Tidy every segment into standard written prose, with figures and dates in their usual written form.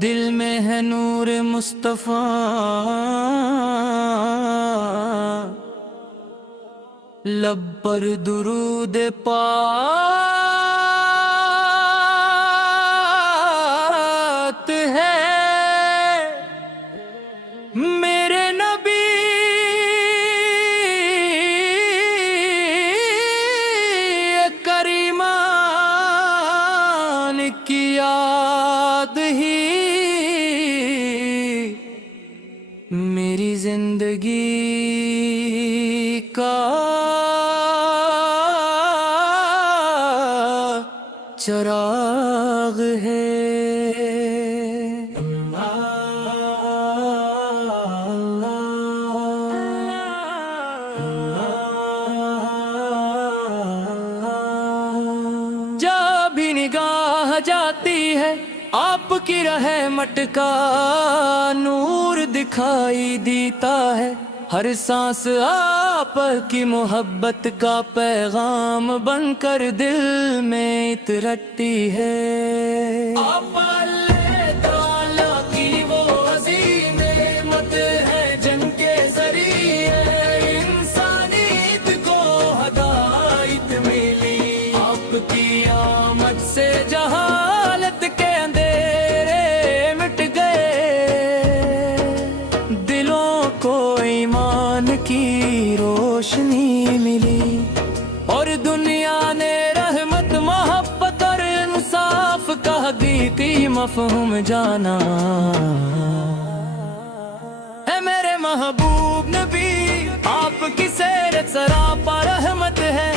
دل میں ہے نور مصطفیٰ، لب پر درود پاک ہے، میرے نبی کریمان کی یاد ہی میری زندگی کا چراغ ہے۔ جب بھی نگاہ جاتی ہے آپ کی رحمت کا نور دکھائی دیتا ہے، ہر سانس آپ کی محبت کا پیغام بن کر دل میں اترتی ہے۔ آپ اللہ تعالیٰ کی وہ عظیم نعمت ہے جن کے ذریعے انسانیت کو ہدایت ملی، آپ کی آمد سے جہالت کے اندھیرے مٹ گئے، دلوں کو ایمان کی روشنی ملی، اور دنیا نے رحمت محبت اور انصاف کا حقیقی مفہوم جانا۔ اے میرے محبوب نبی، آپ کی سیرت سراپا رحمت ہے،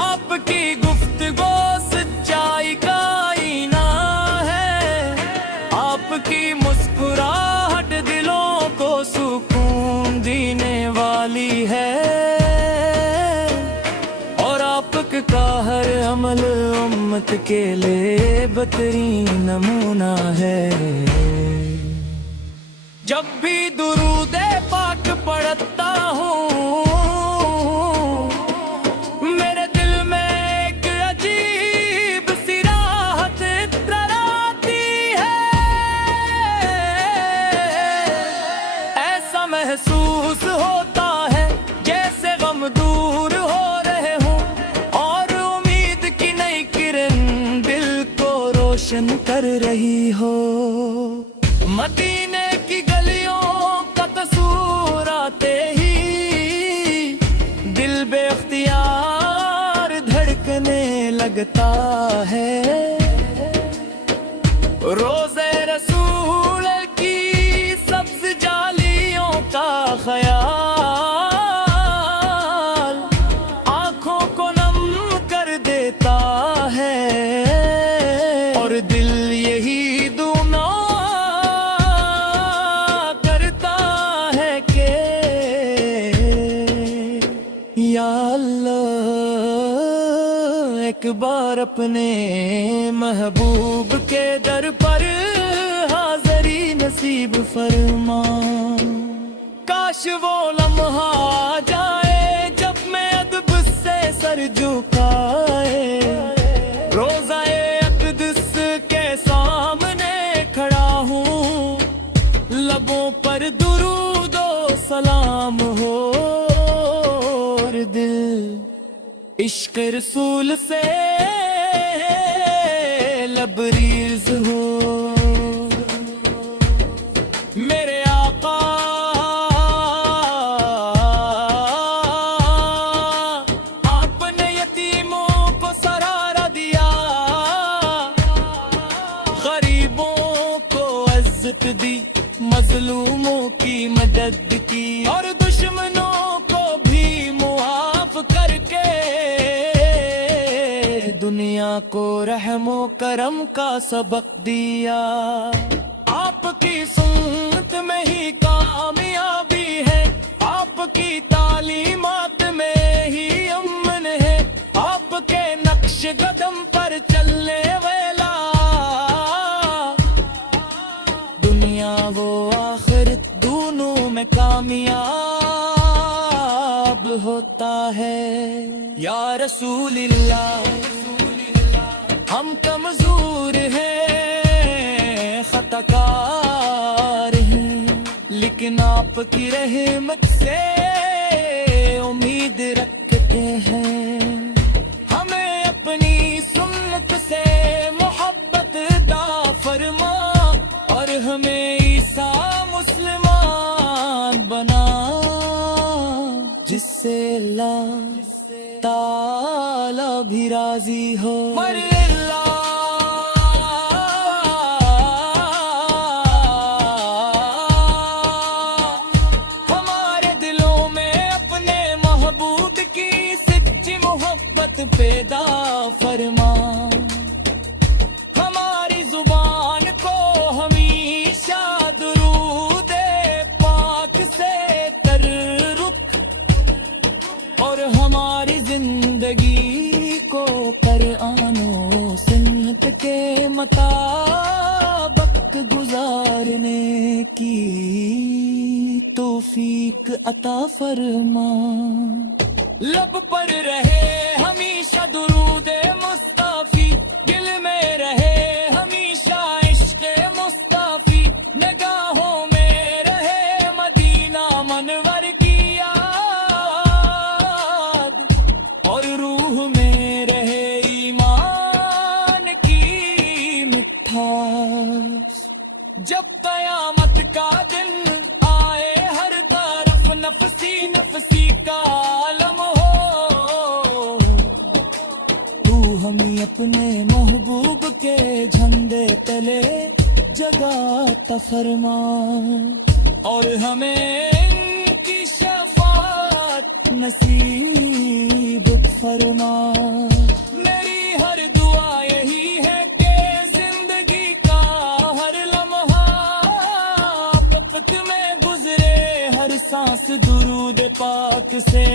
آپ کی گفتگو سچائی کا آئینہ ہے، آپ کی مسکراہٹ دلوں کو سکون دینے والی ہے، اور آپ کا ہر عمل امت کے لیے بہترین نمونہ ہے۔ جب بھی درود پاک پڑھتا ہوں میرے دل میں ایک عجیب سی راحت اتراتی ہے، ایسا محسوس ہوتا ہے جیسے غم دور ہو رہے ہوں، اور امید کی نئی کرن دل کو روشن کر رہی ہو۔ مدینے کی گلیوں کا تصور آتے ہی دل بے اختیار دھڑکنے لگتا ہے، روزے رسول کی سبز جالیوں کا خیال آنکھوں کو نم کر دیتا ہے، اور دل یہی دعا کرتا ہے کہ یا اللہ ایک بار اپنے محبوب کے در پر حاضری نصیب فرما۔ کاش وہ لمحہ آ جائے جب میں ادب سے سر جھکائے روزہ اقدس کے سامنے کھڑا ہوں، لبوں پر درود و سلام ہو، اور دل عشق رسول سے لبریز ہو۔ میرے آقا آپ نے یتیموں کو سرارا دیا، غریبوں کو عزت دی، مظلوموں کی مدد کی، اور دشمنوں کو بھی معاف کر کے دنیا کو رحم و کرم کا سبق دیا۔ آپ کی سنت میں ہی کامیابی ہے، آپ کی تعلیمات میں ہی امن ہے، آپ کے نقش قدم پر چلنے والا دنیا و آخرت دونوں میں کامیاب ہوتا ہے۔ یا رسول اللہ ہم کمزور ہیں، خطا کار ہیں، لیکن آپ کی رحمت سے امید رکھتے ہیں۔ ہمیں اپنی سنت سے محبت عطا فرما اور ہمیں عیسیٰ مسلمان بنا، جس سے اللہ تعالی بھی راضی ہو۔ ہمارے دلوں میں اپنے محبوب کی سچی محبت پیدا فرما، ہماری زبان کو ہمیشہ درود پاک سے تر رخ، اور ہماری زندگی کو قرآن و سنت کے مطابق گزارنے کی توفیق عطا فرما۔ لب پر رہے ہمیشہ درود مصطفی، دل میں رہے ہمیشہ عشق مصطفی، نگاہوں میں رہے مدینہ منور کی یاد، اور روح میں رہے ایمان کی مٹھاس۔ جب قیامت کا دن آئے ہر طرف نفسی نفسی کا عالم ہو، تو ہمیں اپنے محبوب کے جھنڈے تلے جگہ عطا فرما، اور ہمیں ان کی شفاعت نصیب فرما۔ میری ہر دعا یہی ہے کہ زندگی کا ہر لمحہ آپت میں گزرے، ہر سانس درود پاک سے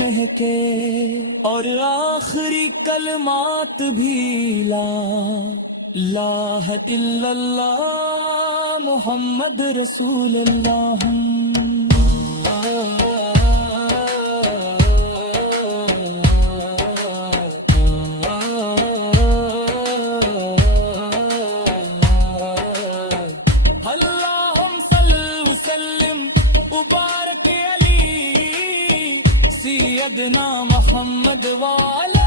مہکے، اور آخری کلمات بھی لا الہ الا اللہ محمد رسول اللہ۔ اللہم صلی وسلم وبارک علی سیدنا محمد وعلی